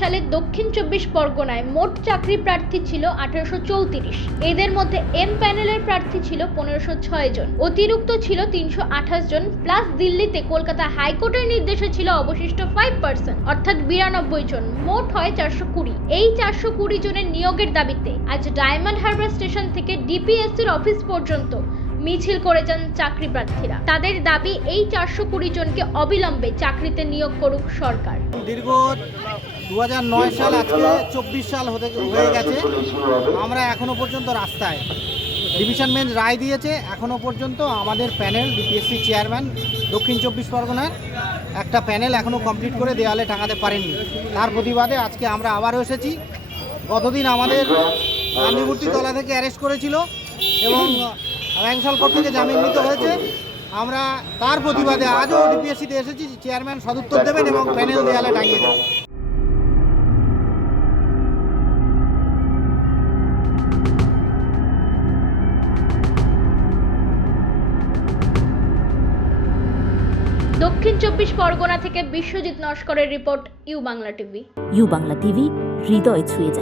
সালে দক্ষিণ চব্বিশ পরগনায় মোট চাকরি প্রার্থী ছিল আঠারোশো চৌত্রিশ। এদের মধ্যে এম প্যানেলের প্রার্থী ছিল পনেরোশো ছয় জন। অতিরিক্ত ছিল তিনশো আঠাশ জন। প্লাস দিল্লিতে কলকাতা হাইকোর্টের নির্দেশে ছিল অবশিষ্ট ফাইভ পার্সেন্ট অর্থাৎ বিরানব্বই জন। মোট হয় চারশো কুড়ি। এই চারশো কুড়ি জনের নিয়োগের দাবিতে আজ ডায়মন্ড হারবার স্টেশন থেকে ডিপিএসসির অফিস পর্যন্ত মিছিল করে যান চাকরি প্রার্থীরা তাদের দাবি, এই চারশো কুড়ি জনকে অবিলম্বে চাকরিতে নিয়োগ করুক সরকার। দীর্ঘ দু সাল আজকে চব্বিশ সাল হতে হয়ে গেছে। আমরা এখনও পর্যন্ত রাস্তায় ডিভিশন বেঞ্চ রায় দিয়েছে। এখনও পর্যন্ত আমাদের প্যানেল, ডিপিএসসি চেয়ারম্যান, দক্ষিণ চব্বিশ পরগনার একটা প্যানেল এখনও কমপ্লিট করে দেওয়ালে টাঙাতে পারেননি তার প্রতিবাদে আজকে আমরা আবারও এসেছি। গতদিন আমাদের গান্ধীমূর্তি তলা থেকে অ্যারেস্ট করেছিল এবং ব্যাংসাল কোর্ট থেকে জামিন নিতে হয়েছে। আমরা তার প্রতিবাদে আজও ডিপিএসসিতে এসেছি চেয়ারম্যান সদুত্তর দেবেন এবং প্যানেল দেয়ালে টাঙিয়ে দেবেন। দক্ষিণ চব্বিশ পরগনা থেকে Biswajit নস্করের report U Bangla TV. U Bangla TV হৃদয় ছুঁয়ে যায়।